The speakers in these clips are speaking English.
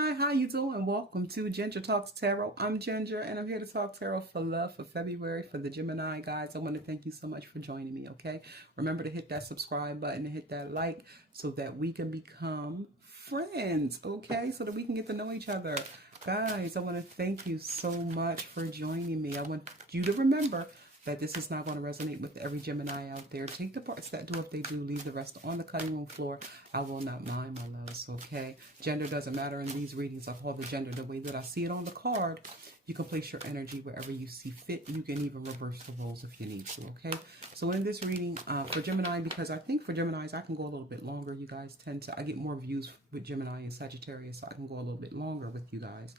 Gemini, how you doing? Welcome to Ginger Talks Tarot. I'm Ginger, and I'm here to talk tarot for love for February for the Gemini guys. I want to thank you so much for joining me, okay? Remember to hit that subscribe button and hit that like so that we can become friends, okay? So that we can get to know each other. Guys, I want to thank you so much for joining me. I want you to remember that this is not going to resonate with every Gemini out there. Take the parts that do if they do, leave the rest on the cutting room floor. I will not mind, my loves, okay? Gender doesn't matter in these readings. I call the gender the way that I see it on the card. You can place your energy wherever you see fit. You can even reverse the roles if you need to, okay? So in this reading, for Gemini, because I think for Geminis, I can go a little bit longer. You guys I get more views with Gemini and Sagittarius, so I can go a little bit longer with you guys.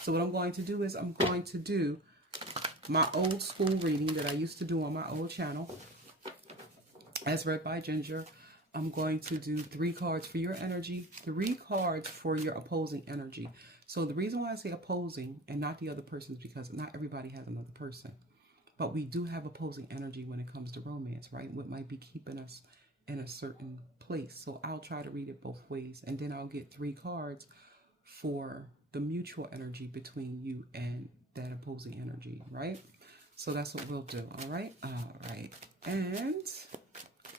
So what I'm going to do is I'm going to do my old school reading that I used to do on my old channel, as read by Ginger. I'm going to do 3 cards for your energy, 3 cards for your opposing energy. So the reason why I say opposing and not the other person is because not everybody has another person. But we do have opposing energy when it comes to romance, right? What might be keeping us in a certain place. So I'll try to read it both ways. And then I'll get 3 cards for the mutual energy between you and that opposing energy, right? So that's what we'll do. All right. And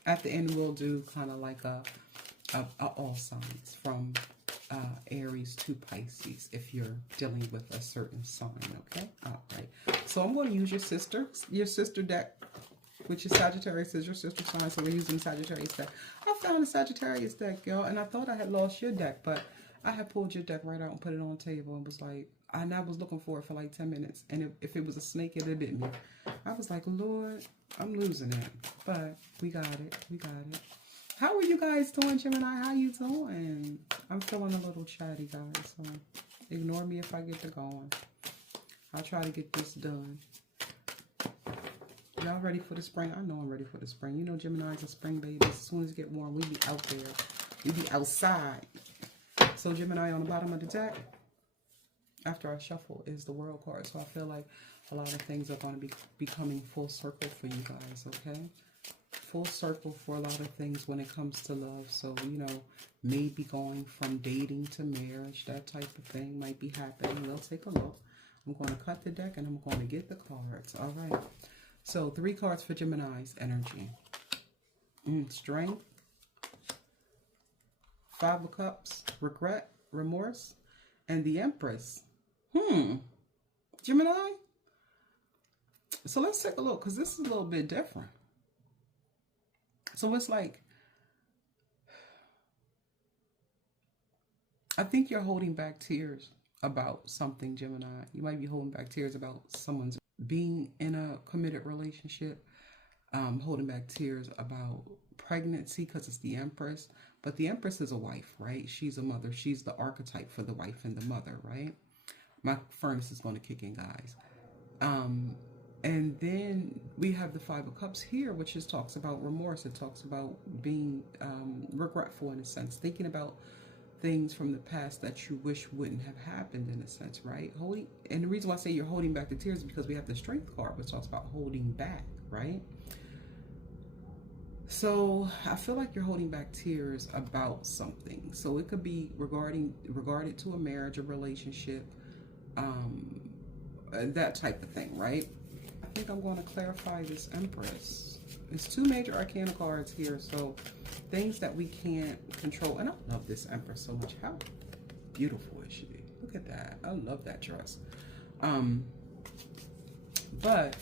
at the end we'll do kind of like a all signs from Aries to Pisces if you're dealing with a certain sign. Okay. All right. So I'm going to use your sister deck, which is Sagittarius is your sister sign. So we're using Sagittarius deck. I found a Sagittarius deck, y'all, and I thought I had lost your deck, but I had pulled your deck right out and put it on the table and was like, and I was looking for it for like 10 minutes. And if it was a snake, it had bit me. I was like, Lord, I'm losing it. But we got it. We got it. How are you guys doing, Gemini? How you doing? I'm feeling a little chatty, guys. So ignore me if I get to going. I'll try to get this done. Y'all ready for the spring? I know I'm ready for the spring. You know Gemini's are spring babies. As soon as it get warm, we be out there. We be outside. So Gemini on the bottom of the deck, after I shuffle, is the World card. So I feel like a lot of things are going to be coming full circle for you guys, okay? Full circle for a lot of things when it comes to love. So, you know, maybe going from dating to marriage, that type of thing might be happening. We'll take a look. I'm going to cut the deck and I'm going to get the cards. All right. So 3 cards for Gemini's energy. Strength. 5 of Cups. Regret. Remorse. And the Empress. Gemini? So let's take a look, because this is a little bit different. So it's like, I think you're holding back tears about something, Gemini. You might be holding back tears about someone's being in a committed relationship, holding back tears about pregnancy because it's the Empress. But the Empress is a wife, right? She's a mother. She's the archetype for the wife and the mother, right? My furnace is going to kick in, guys. And then we have the 5 of Cups here, which just talks about remorse. It talks about being regretful in a sense, thinking about things from the past that you wish wouldn't have happened in a sense, right? And the reason why I say you're holding back the tears is because we have the Strength card, which talks about holding back, right? So I feel like you're holding back tears about something. So it could be regarded to a marriage, a relationship, that type of thing, right? I think I'm going to clarify this Empress. There's 2 major arcana cards here, so things that we can't control. And I love this Empress so much. How beautiful is she? Look at that. I love that dress. But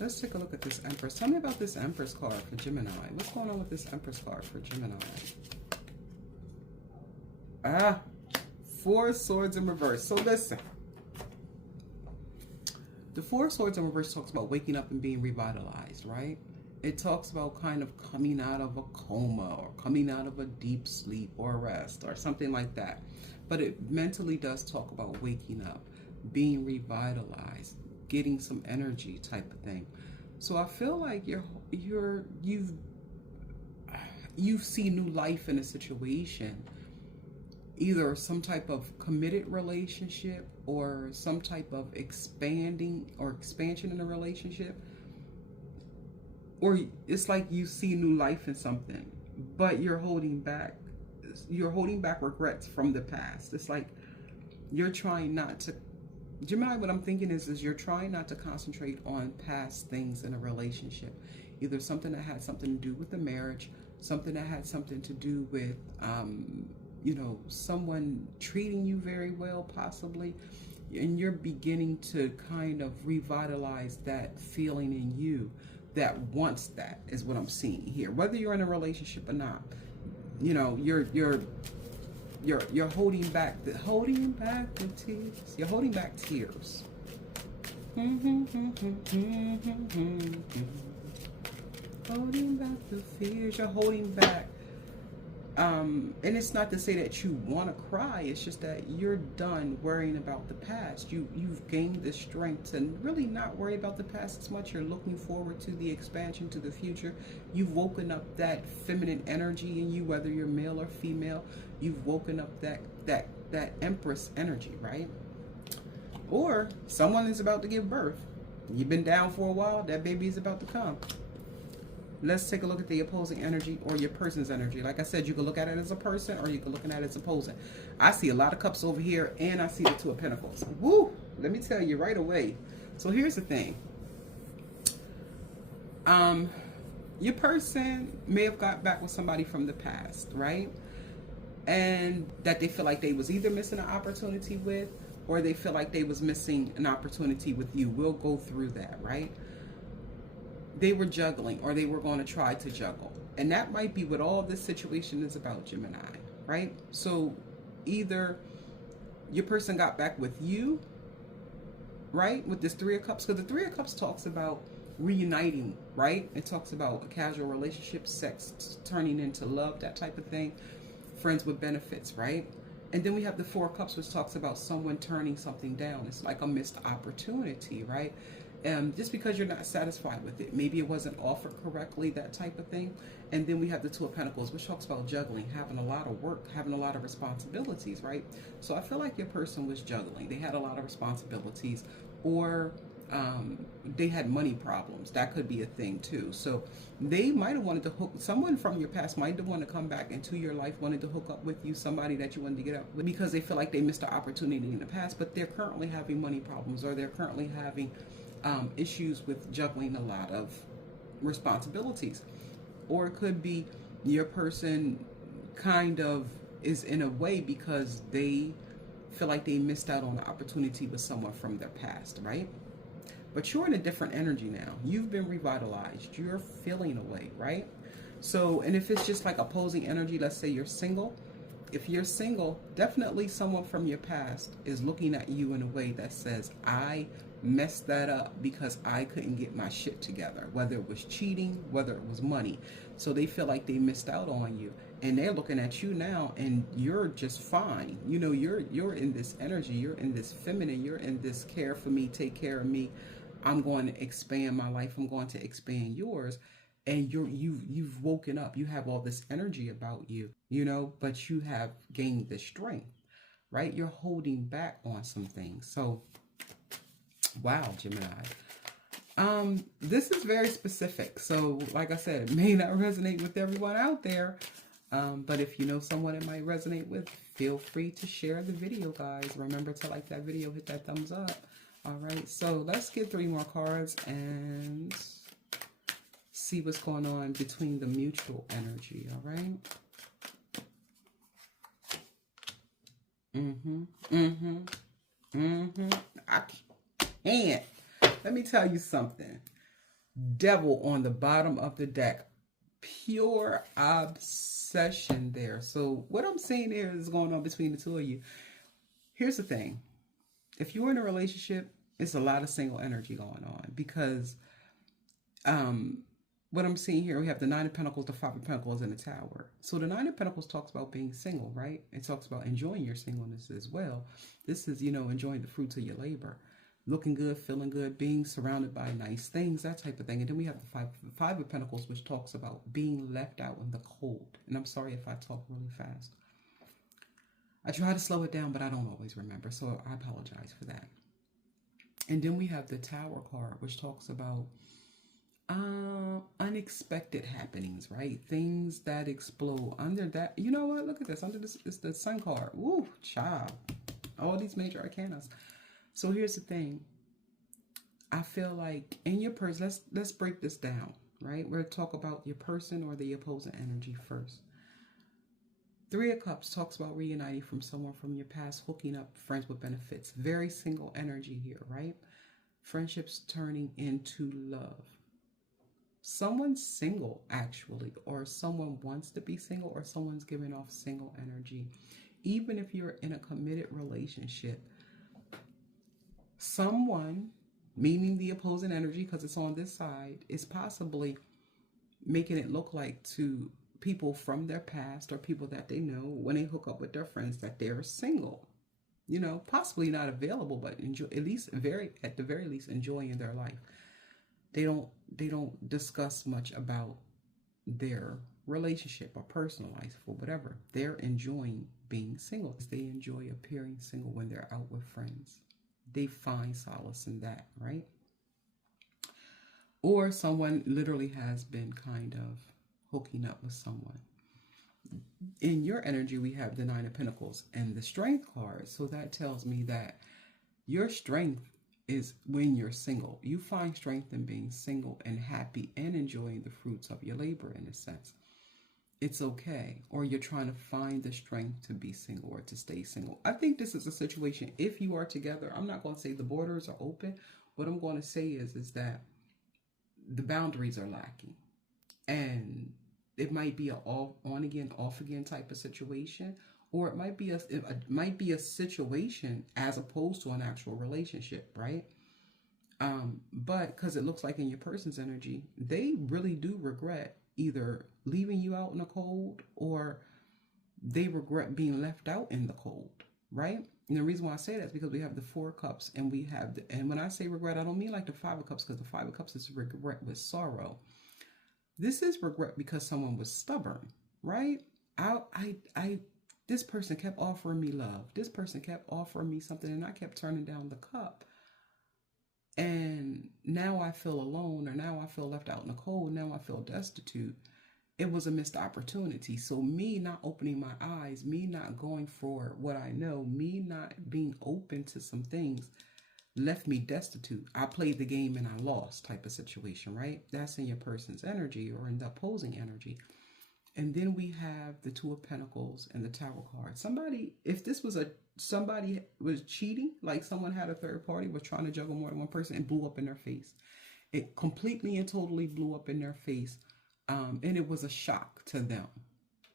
let's take a look at this Empress. Tell me about this Empress card for Gemini. What's going on with this Empress card for Gemini? 4 swords in reverse. So listen. The 4 swords in reverse talks about waking up and being revitalized, right? It talks about kind of coming out of a coma or coming out of a deep sleep or rest or something like that. But it mentally does talk about waking up, being revitalized, getting some energy type of thing. So I feel like you see new life in a situation, either some type of committed relationship or some type of expansion in a relationship, or it's like you see new life in something, but you're holding back you're holding back regrets from the past. It's like you're trying not to, Gemini, what I'm thinking is you're trying not to concentrate on past things in a relationship. Either something that had something to do with the marriage, something that had something to do with, someone treating you very well, possibly. And you're beginning to kind of revitalize that feeling in you that wants that, is what I'm seeing here. Whether you're in a relationship or not, you're holding back the tears. You're holding back tears. Holding back the fears. You're holding back. And it's not to say that you want to cry. It's just that you're done worrying about the past. You've gained the strength to really not worry about the past as much. You're looking forward to the expansion, to the future. You've woken up that feminine energy in you, whether you're male or female. You've woken up that Empress energy, right? Or someone is about to give birth. You've been down for a while. That baby is about to come. Let's take a look at the opposing energy or your person's energy. Like I said, you can look at it as a person or you can look at it as opposing. I see a lot of cups over here and I see the Two of Pentacles. Woo! Let me tell you right away. So here's the thing. Your person may have got back with somebody from the past, right? And that they feel like they was either missing an opportunity with, or they feel like they was missing an opportunity with you. We'll go through that, right? They were juggling, or they were going to try to juggle. And that might be what all this situation is about, Gemini, right? So either your person got back with you, right? With this Three of Cups, because the Three of Cups talks about reuniting, right? It talks about a casual relationship, sex turning into love, that type of thing. Friends with benefits, right? And then we have the Four of Cups, which talks about someone turning something down. It's like a missed opportunity, right? Just because you're not satisfied with it. Maybe it wasn't offered correctly, that type of thing. And then we have the Two of Pentacles, which talks about juggling, having a lot of work, having a lot of responsibilities, right? So I feel like your person was juggling. They had a lot of responsibilities, or they had money problems. That could be a thing too. So they might have wanted to hook, someone from your past might have wanted to come back into your life, wanted to hook up with you, somebody that you wanted to get up with, because they feel like they missed an opportunity in the past, but they're currently having money problems, or they're currently having issues with juggling a lot of responsibilities. Or it could be your person kind of is in a way because they feel like they missed out on the opportunity with someone from their past, right? But you're in a different energy now. You've been revitalized. You're feeling away, right? So, and if it's just like opposing energy, let's say you're single. If you're single, definitely someone from your past is looking at you in a way that says, I messed that up because I couldn't get my shit together, whether it was cheating, whether it was money. So they feel like they missed out on you, and they're looking at you now and you're just fine. You know, you're in this energy, you're in this feminine, you're in this care for me, take care of me. I'm going to expand my life, I'm going to expand yours. And you've woken up, you have all this energy about you, you know, but you have gained the strength, right? You're holding back on some things. So wow, Gemini. This is very specific. So like I said, it may not resonate with everyone out there. But if you know someone it might resonate with, feel free to share the video, guys. Remember to like that video, hit that thumbs up. All right, so let's get 3 more cards and see what's going on between the mutual energy, all right? I can't. Let me tell you something. Devil on the bottom of the deck. Pure obsession there. So what I'm seeing here is going on between the two of you. Here's the thing. If you're in a relationship, it's a lot of single energy going on, because what I'm seeing here, we have the Nine of Pentacles, the Five of Pentacles, and the Tower. So the Nine of Pentacles talks about being single, right? It talks about enjoying your singleness as well. This is, you know, enjoying the fruits of your labor. Looking good, feeling good, being surrounded by nice things, that type of thing. And then we have the Five of Pentacles, which talks about being left out in the cold. And I'm sorry if I talk really fast. I try to slow it down, but I don't always remember. So I apologize for that. And then we have the Tower card, which talks about Unexpected happenings, right? Things that explode. Under that, you know what? Look at this. Under this is the Sun card. Woo, child. All these major arcanas. So here's the thing. I feel like in your person, let's break this down, right? We're going to talk about your person or the opposing energy first. Three of Cups talks about reuniting from someone from your past, hooking up, friends with benefits. Very single energy here, right? Friendships turning into love. Someone's single, actually, or someone wants to be single, or someone's giving off single energy. Even if you're in a committed relationship, someone, meaning the opposing energy, because it's on this side, is possibly making it look like to people from their past or people that they know when they hook up with their friends that they're single. You know, possibly not available, but enjoy, at the very least, enjoying their life. They don't discuss much about their relationship or personal life or whatever. They're enjoying being single. They enjoy appearing single when they're out with friends. They find solace in that, right? Or someone literally has been kind of hooking up with someone. In your energy, we have the Nine of Pentacles and the Strength card. So that tells me that your strength is when you're single. You find strength in being single and happy and enjoying the fruits of your labor, in a sense. It's okay. Or you're trying to find the strength to be single or to stay single. I think this is a situation, if you are together, I'm not going to say the borders are open. What I'm going to say is that the boundaries are lacking. And it might be a on again, off again type of situation. Or it might be a situation as opposed to an actual relationship, right? But because it looks like in your person's energy, they really do regret either leaving you out in the cold or they regret being left out in the cold, right? And the reason why I say that is because we have the Four of Cups and we have and when I say regret, I don't mean like the Five of Cups, because the Five of Cups is regret with sorrow. This is regret because someone was stubborn, right? This person kept offering me love. This person kept offering me something and I kept turning down the cup. And now I feel alone, or now I feel left out in the cold. Now I feel destitute. It was a missed opportunity. So me not opening my eyes, me not going for what I know, me not being open to some things left me destitute. I played the game and I lost type of situation, right? That's in your person's energy or in the opposing energy. And then we have the Two of Pentacles and the Tower card. Somebody was cheating, like someone had a third party, was trying to juggle more than one person, and blew up in their face. It completely and totally blew up in their face. And it was a shock to them.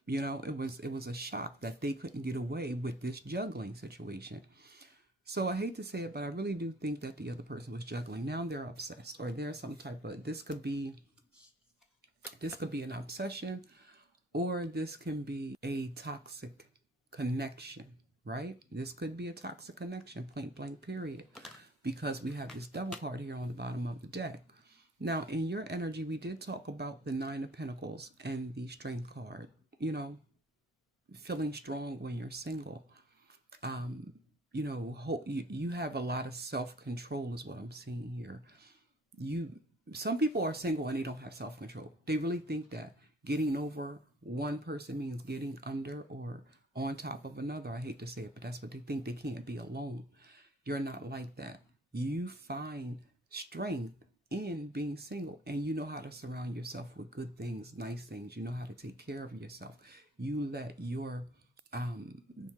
You know, it was a shock that they couldn't get away with this juggling situation. So I hate to say it, but I really do think that the other person was juggling. Now they're obsessed, or there's some type of, this could be an obsession, or this can be a toxic connection, right? This could be a toxic connection, point blank period, because we have this Devil card here on the bottom of the deck. Now, in your energy, we did talk about the Nine of Pentacles and the Strength card, you know, feeling strong when you're single. You know, you have a lot of self-control is what I'm seeing here. Some people are single and they don't have self-control. They really think that getting over one person means getting under or on top of another. I hate to say it, but that's what they think. They can't be alone. You're not like that. You find strength in being single, and you know how to surround yourself with good things, nice things. You know how to take care of yourself. You let your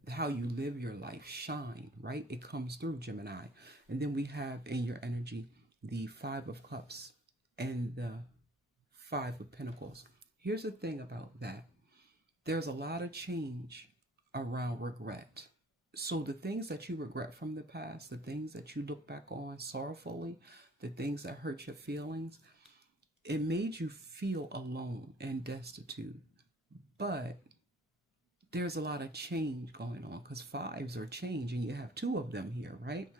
how you live your life shine, right? It comes through, Gemini. And then we have in your energy the Five of Cups and the Five of Pentacles. Here's the thing about that. There's a lot of change around regret. So the things that you regret from the past, the things that you look back on sorrowfully, the things that hurt your feelings, it made you feel alone and destitute. But there's a lot of change going on, because fives are change, and you have two of them here, right?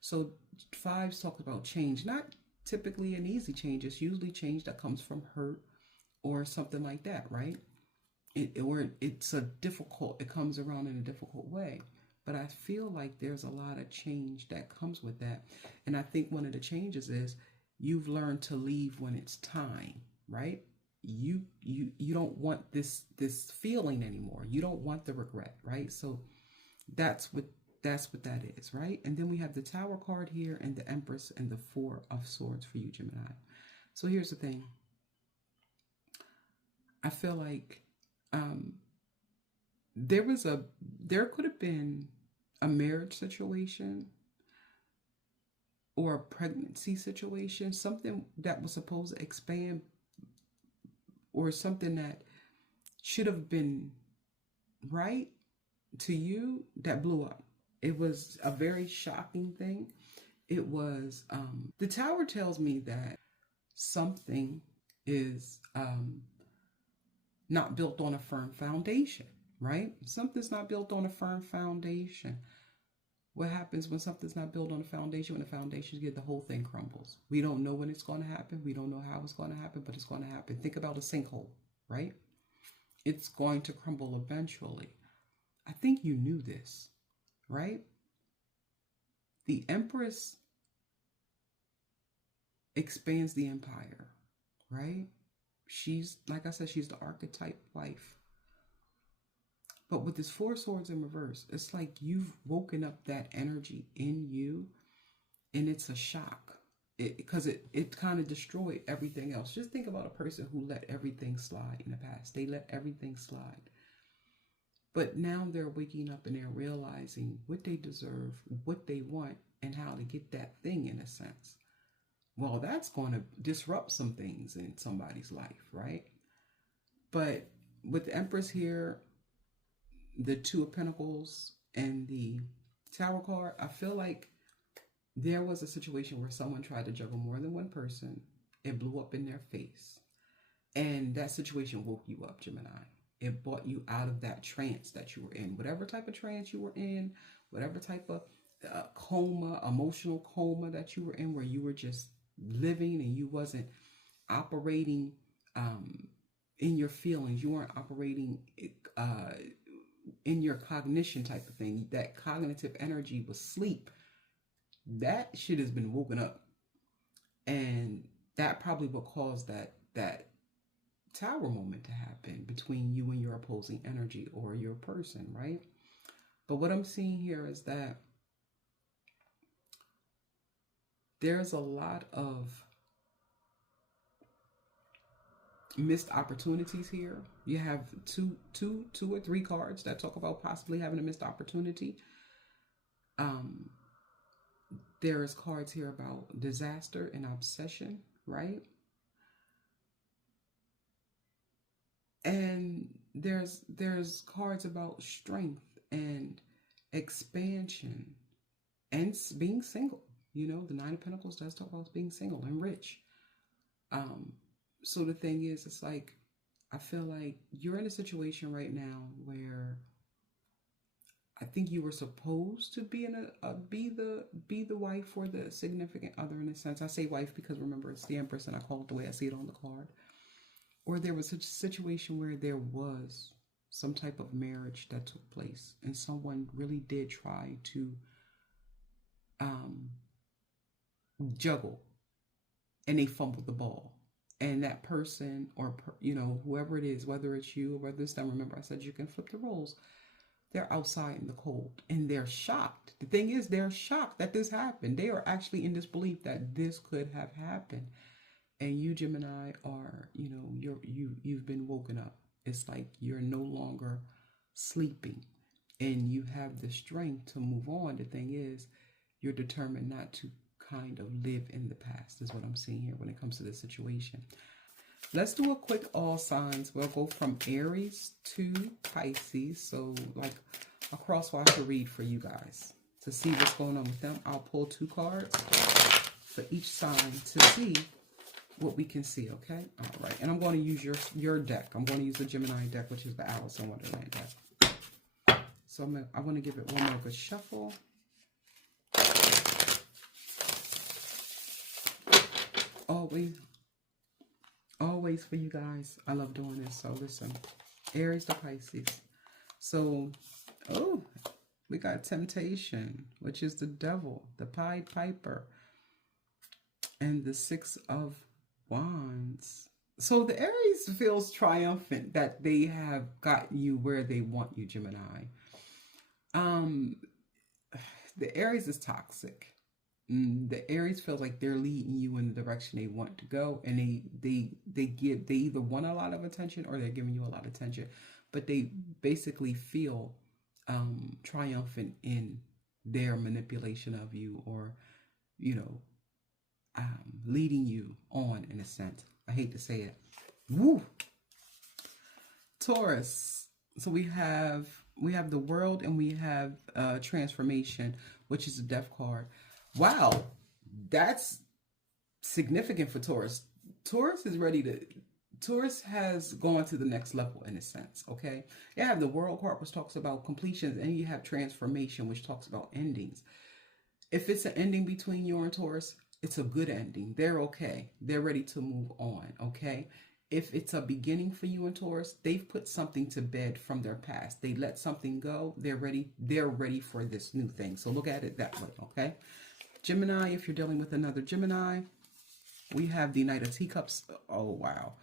So fives talk about change, not typically an easy change. It's usually change that comes from hurt or something like that, right? It comes around in a difficult way. But I feel like there's a lot of change that comes with that. And I think one of the changes is you've learned to leave when it's time, right? You don't want this feeling anymore. You don't want the regret, right? So that's what that is, right? And then we have the Tower card here and the Empress and the Four of Swords for you, Gemini. So here's the thing. I feel like there could have been a marriage situation or a pregnancy situation, something that was supposed to expand, or something that should have been right to you that blew up. It was a very shocking thing. It was, the Tower tells me that something is not built on a firm foundation, right? Something's not built on a firm foundation. What happens when something's not built on a foundation? When the foundations get, the whole thing crumbles. We don't know when it's going to happen. We don't know how it's going to happen, but it's going to happen. Think about a sinkhole, right? It's going to crumble eventually. I think you knew this, right? The Empress expands the empire, right? She's, like I said, she's the archetype wife. But with this Four Swords in reverse, it's like you've woken up that energy in you, and it's a shock. Because it kind of destroyed everything else. Just think about a person who let everything slide in the past. They let everything slide. But now they're waking up and they're realizing what they deserve, what they want, and how to get that thing, in a sense. Well, that's going to disrupt some things in somebody's life, right? But with the Empress here, the Two of Pentacles, and the Tower card, I feel like there was a situation where someone tried to juggle more than one person. It blew up in their face. And that situation woke you up, Gemini. It brought you out of that trance that you were in. Whatever type of trance you were in, whatever type of coma, emotional coma that you were in, where you were just living and you wasn't operating in your feelings. You weren't operating in your cognition type of thing. That cognitive energy was sleep. That shit has been woken up. And that probably will cause that Tower moment to happen between you and your opposing energy or your person, right? But what I'm seeing here is that there's a lot of missed opportunities here. You have two or three cards that talk about possibly having a missed opportunity. There's cards here about disaster and obsession, right? And there's cards about strength and expansion and being single. You know, the Nine of Pentacles does talk about being single and rich. So the thing is, it's like, I feel like you're in a situation right now where I think you were supposed to be be the wife or the significant other, in a sense. I say wife because, remember, it's the Empress and I call it the way I see it on the card. Or there was a situation where there was some type of marriage that took place and someone really did try to juggle and they fumbled the ball. And that person, or, you know, whoever it is, whether it's you or whether it's them, remember I said you can flip the roles. They're outside in the cold and they're shocked. The thing is, they're shocked that this happened. They are actually in disbelief that this could have happened. And you, Gemini, are, you know, you've been woken up. It's like you're no longer sleeping and you have the strength to move on. The thing is, you're determined not to kind of live in the past, is what I'm seeing here when it comes to this situation. Let's do a quick all signs. We'll go from Aries to Pisces. So like a crosswalk read for you guys to see what's going on with them. I'll pull 2 cards for each sign to see what we can see, okay? All right, and I'm going to use your deck. I'm going to use the Gemini deck, which is the Alice in Wonderland deck. So I want to give it one more good shuffle. Always for you guys. I love doing this. So listen, Aries to Pisces. So, oh, we got Temptation, which is the devil, the Pied Piper. and the Six of Wands. So the Aries feels triumphant that they have got you where they want you, Gemini. Um, the Aries is toxic. The Aries feels like they're leading you in the direction they want to go, and they either want a lot of attention or they're giving you a lot of attention, but they basically feel triumphant in their manipulation of you, or you know, leading you on in a sense. I hate to say it. Woo! Taurus. So we have the World, and we have transformation, which is a death card. Wow, that's significant for Taurus. Taurus has gone to the next level in a sense, okay? You have the World card, which talks about completions, and you have transformation, which talks about endings. If it's an ending between you and Taurus, it's a good ending. They're okay. They're ready to move on, okay? If it's a beginning for you and Taurus, they've put something to bed from their past. They let something go. They're ready for this new thing. So look at it that way, okay? Gemini, if you're dealing with another Gemini, we have the Knight of Teacups. Oh, wow.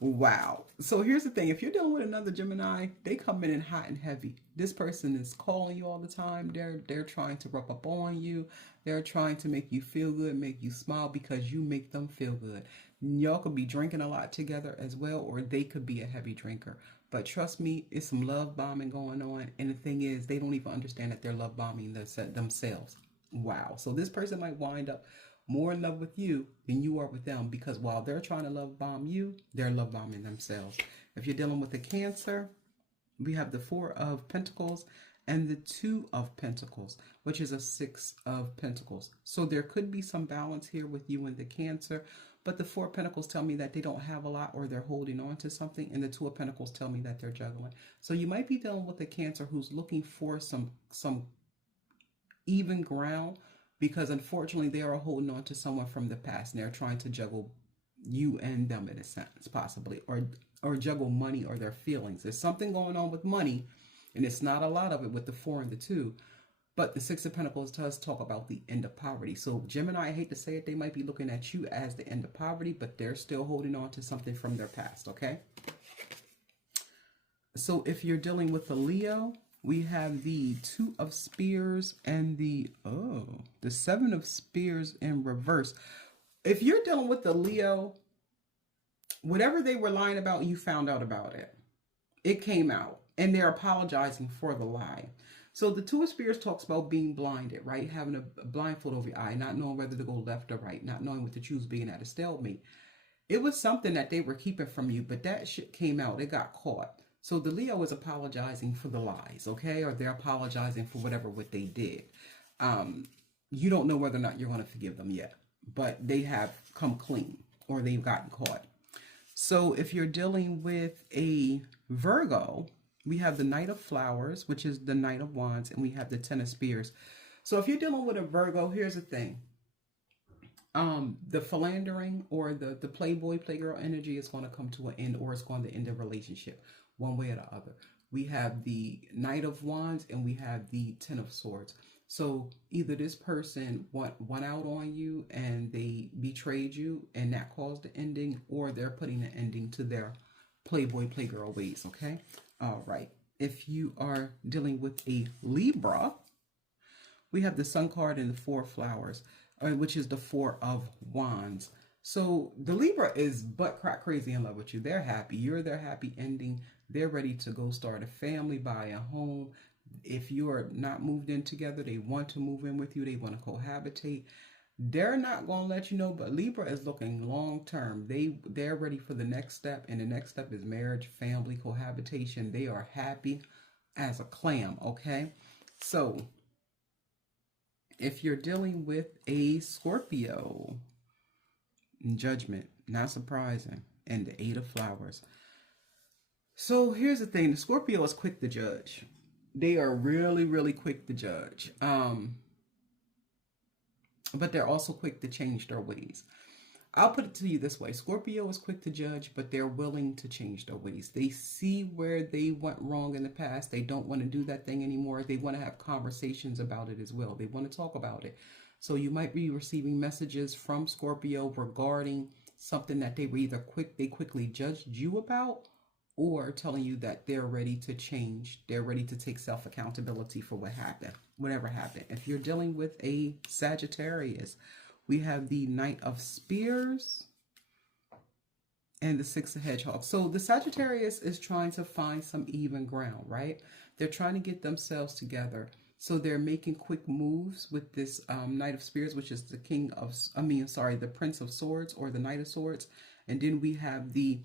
Wow. So here's the thing. If you're dealing with another Gemini, they come in hot and heavy. This person is calling you all the time. They're trying to rub up on you. They're trying to make you feel good, make you smile because you make them feel good. Y'all could be drinking a lot together as well, or they could be a heavy drinker. But trust me, it's some love bombing going on. And the thing is, they don't even understand that they're love bombing themselves. Wow. So this person might wind up more in love with you than you are with them, because while they're trying to love bomb you, they're love bombing themselves. If you're dealing with a Cancer, we have the Four of Pentacles and the Two of Pentacles, which is a Six of Pentacles. So there could be some balance here with you and the Cancer, but the Four of Pentacles tell me that they don't have a lot, or they're holding on to something, and the Two of Pentacles tell me that they're juggling. So you might be dealing with a Cancer who's looking for some even ground, because unfortunately they are holding on to someone from the past, and they're trying to juggle you and them in a sense, possibly, or juggle money or their feelings. There's something going on with money, and it's not a lot of it with the Four and the Two, but the Six of Pentacles does talk about the end of poverty. So Gemini, I hate to say it, they might be looking at you as the end of poverty, but they're still holding on to something from their past, okay? So if you're dealing with a Leo, we have the Two of Spears and the Seven of Spears in reverse. If you're dealing with the Leo, whatever they were lying about, you found out about it. It came out, and they're apologizing for the lie. So the Two of Spears talks about being blinded, right? Having a blindfold over your eye, not knowing whether to go left or right, not knowing what to choose, being at a stalemate. It was something that they were keeping from you, but that shit came out. It got caught. So the Leo is apologizing for the lies, okay? Or they're apologizing for what they did. You don't know whether or not you're going to forgive them yet, but they have come clean, or they've gotten caught. So if you're dealing with a Virgo, we have the Knight of Flowers, which is the Knight of Wands, and we have the Ten of Spears. So if you're dealing with a Virgo, here's the thing. The philandering or the playboy, playgirl energy is going to come to an end, or it's going to end a relationship one way or the other. We have the Knight of Wands and we have the Ten of Swords. So either this person went out on you and they betrayed you and that caused the ending, or they're putting an ending to their playboy, playgirl ways, okay? All right. If you are dealing with a Libra, we have the Sun card and the Four of Flowers, which is the Four of Wands. So the Libra is butt crack crazy in love with you. They're happy. You're their happy ending. They're ready to go start a family, buy a home. If you are not moved in together, they want to move in with you. They want to cohabitate. They're not going to let you know, but Libra is looking long term. They're ready for the next step, and the next step is marriage, family, cohabitation. They are happy as a clam, okay? So if you're dealing with a Scorpio, Judgment, not surprising, and the Eight of Flowers. So here's the thing. The Scorpio is quick to judge. They are really, really quick to judge. But they're also quick to change their ways. I'll put it to you this way. Scorpio is quick to judge, but they're willing to change their ways. They see where they went wrong in the past. They don't want to do that thing anymore. They want to have conversations about it as well. They want to talk about it. So you might be receiving messages from Scorpio regarding something that they were either they quickly judged you about, or telling you that they're ready to change. They're ready to take self accountability for what happened, whatever happened. If you're dealing with a Sagittarius, we have the Knight of Spears and the Six of Hedgehogs. So the Sagittarius is trying to find some even ground, right? They're trying to get themselves together. So they're making quick moves with this Knight of Spears, which is the the Prince of Swords, or the Knight of Swords. And then we have the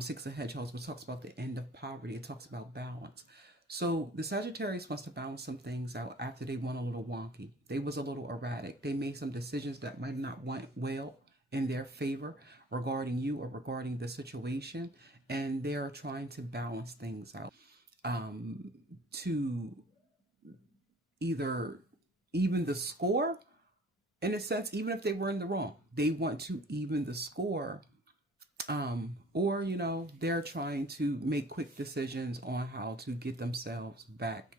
Six of Hedgehogs, which talks about the end of poverty. It talks about balance. So the Sagittarius wants to balance some things out after they went a little wonky. They was a little erratic. They made some decisions that might not went well in their favor regarding you or regarding the situation. And they're trying to balance things out to either even the score, in a sense, even if they were in the wrong. They want to even the score. Or, you know, they're trying to make quick decisions on how to get themselves back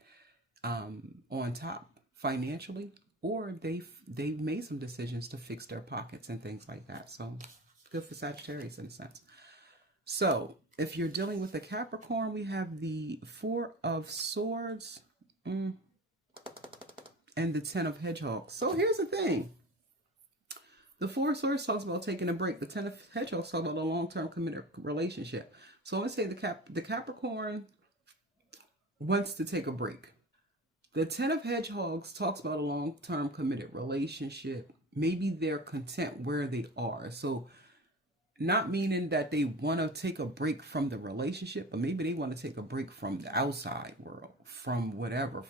on top financially, or they've made some decisions to fix their pockets and things like that. So good for Sagittarius in a sense. So if you're dealing with a Capricorn, we have the Four of Swords and the Ten of Hedgehogs. So here's the thing. The Four of Swords talks about taking a break. The Ten of Hedgehogs talks about a long-term committed relationship. So I'm going to say the Capricorn wants to take a break. The Ten of Hedgehogs talks about a long-term committed relationship. Maybe they're content where they are. So not meaning that they want to take a break from the relationship, but maybe they want to take a break from the outside world, from whatever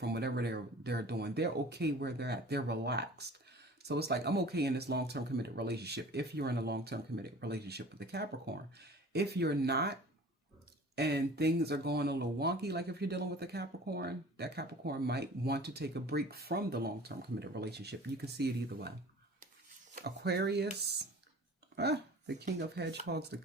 they're doing. They're okay where they're at. They're relaxed. So it's like, I'm okay in this long-term committed relationship if you're in a long-term committed relationship with the Capricorn. If you're not, and things are going a little wonky, like if you're dealing with a Capricorn, that Capricorn might want to take a break from the long-term committed relationship. You can see it either way. Aquarius, the King of Hedgehogs. The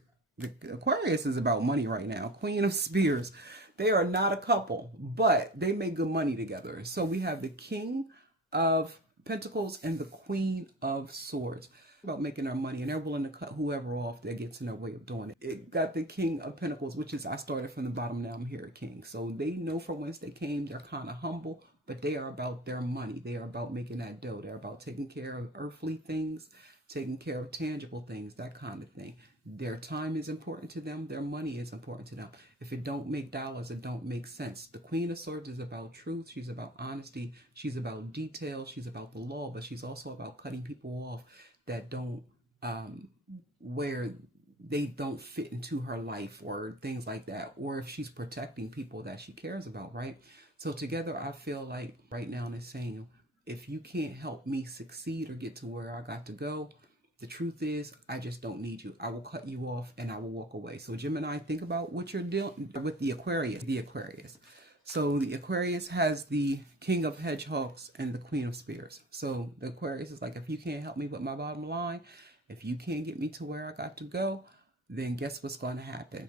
Aquarius is about money right now. Queen of Spears. They are not a couple, but they make good money together. So we have the King of Pentacles and the Queen of Swords. About making their money, and they're willing to cut whoever off that gets in their way of doing it. It got the King of Pentacles, which is I started from the bottom, now I'm here at King. So they know from whence they came. They're kind of humble, but they are about their money. They are about making that dough. They're about taking care of earthly things, taking care of tangible things, that kind of thing. Their time is important to them. Their money is important to them. If it don't make dollars, it don't make sense. The Queen of Swords is about truth. She's about honesty. She's about detail. She's about the law, but she's also about cutting people off that don't, where they don't fit into her life or things like that. Or if she's protecting people that she cares about, right? So together, I feel like right now it's saying, if you can't help me succeed or get to where I got to go, the truth is, I just don't need you. I will cut you off and I will walk away. So Gemini, think about what you're dealing with the Aquarius. So the Aquarius has the King of Hedgehogs and the Queen of Spears. So the Aquarius is like, if you can't help me with my bottom line, if you can't get me to where I got to go, then guess what's going to happen?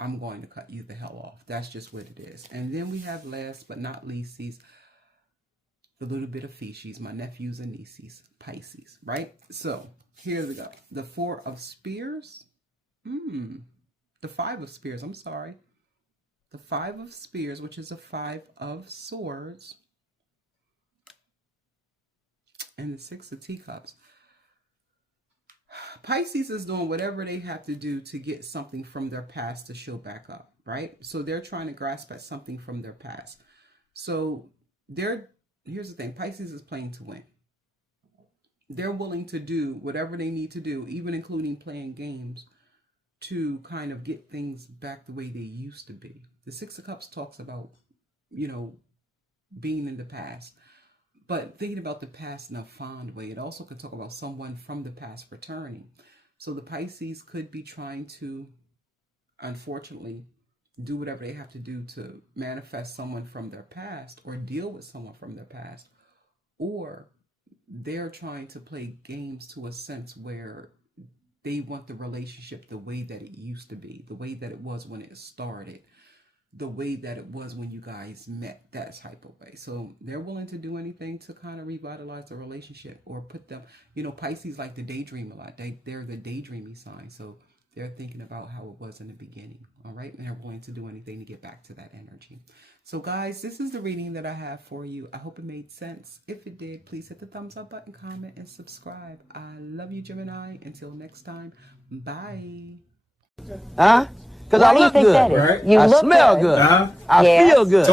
I'm going to cut you the hell off. That's just what it is. And then we have, last but not least, the little bit of fishies, my nephews and nieces, Pisces, right? So here we go. The Four of Spears. The Five of Spears, I'm sorry. The Five of Spears, which is a Five of Swords. And the Six of Teacups. Pisces is doing whatever they have to do to get something from their past to show back up, right? So they're trying to grasp at something from their past. So here's the thing, Pisces is playing to win. They're willing to do whatever they need to do, even including playing games, to kind of get things back the way they used to be. The Six of Cups talks about, being in the past, but thinking about the past in a fond way. It also could talk about someone from the past returning. So the Pisces could be trying to, unfortunately, do whatever they have to do to manifest someone from their past or deal with someone from their past. Or they're trying to play games to a sense where they want the relationship the way that it used to be, the way that it was when it started. the way that it was when you guys met, that type of way. So they're willing to do anything to kind of revitalize the relationship or put them, Pisces like to daydream a lot. They're the daydreamy sign. So they're thinking about how it was in the beginning. All right. And they're willing to do anything to get back to that energy. So guys, this is the reading that I have for you. I hope it made sense. If it did, please hit the thumbs up button, comment, and subscribe. I love you, Gemini. Until next time. Bye. Huh? Because I look good. Right? I smell good. I feel good.